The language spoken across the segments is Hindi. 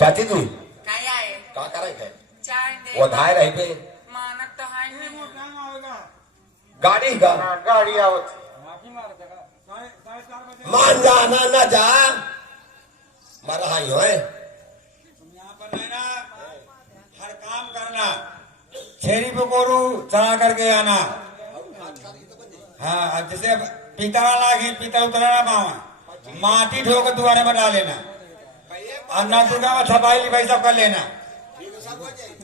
चाची जी काय आहे का करायचंय चाय दे वो धाय रही पे मानत तो हाय नहीं गाड़ी का गाड़ी आवत मान जाना ना जा मरा ही हो यहाँ पर है ना हर काम करना छेरी पकोरू चढ़ा करके आना। हाँ जैसे पीता लागे पीता उतरना पावा माटी ढोकर दुआरे में डालेना और ना दुर्गा में छपाई लिपाई सब कर लेना।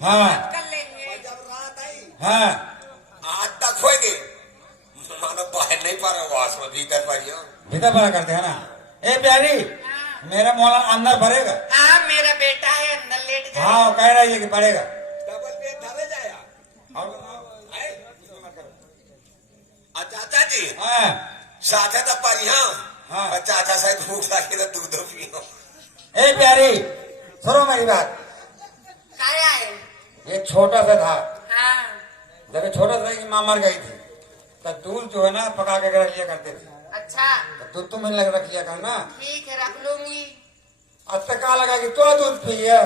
हाँ कर लेंगे हाँ आज तक होएगी मानो बाहर नहीं पा रहा वास में भीतर पड़ियो भीतर भरा करते है ना। ए प्यारी हाँ मेरा मौला अंदर भरेगा। हाँ मेरा बेटा है अंदर लेट जा हाँ वो कह रही है कि पड़ेगा। डबल बेड धरे जाया चाचा जी हाँ साथे तो परिया हाँ। चाचा शायद भूख लगी तो दूध पियो ए प्यारी सुनो मेरी बात। काय आहे ये छोटा सा था हाँ जब ये छोटा सा माँ मर गई थी तो दूध जो है ना पका के रख लिया करते थे अच्छा तो दूध तुम्हें लग रख लिया करना। ठीक है रख लूंगी अब तक कहा लगा कि तो दूध पिए।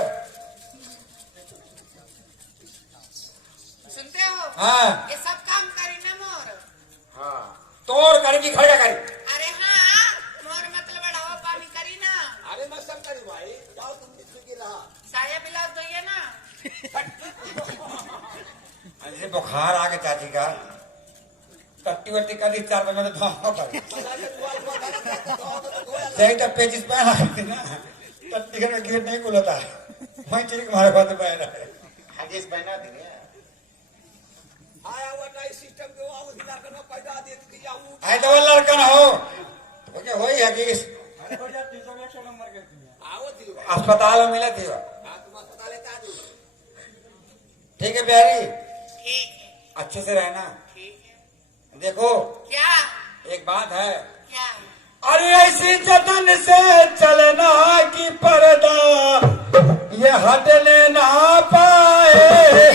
सुनते हो हाँ ये सब काम करी ना मोर हाँ तोड़ करेगी खड़का करी। अरे हाँ मोर मतलब बढ़ावा पानी करी ना अरे मैं सब करी भाई जाओ तुम भी रहा साया ब्लाउज धोइए ना ऐसे बुखार आ गया चाची का टट्टी वट्टी कर दी 4 बजे में तो धोना पड़ी सही तो पेचिस पहना करती ना टट्टी का गेट नहीं खुला था मैं चिरी तुम्हारे बात पहन रहा है हगीज बना देंगे आया हुआ नई सिस्टम के वो हिला करना पैदा दे दिया हूं आई तो वो लड़का ना हो तो क्या हो ही हकीस आओ थी अस्पताल में मिला थी वो। तुम अस्पताल लेता दो ठीक है प्यारी ठीक है अच्छे से रहना। ठीक है देखो क्या एक बात है क्या अरे ऐसी जतन से चलना कि पर्दा ये हटने ना पाए।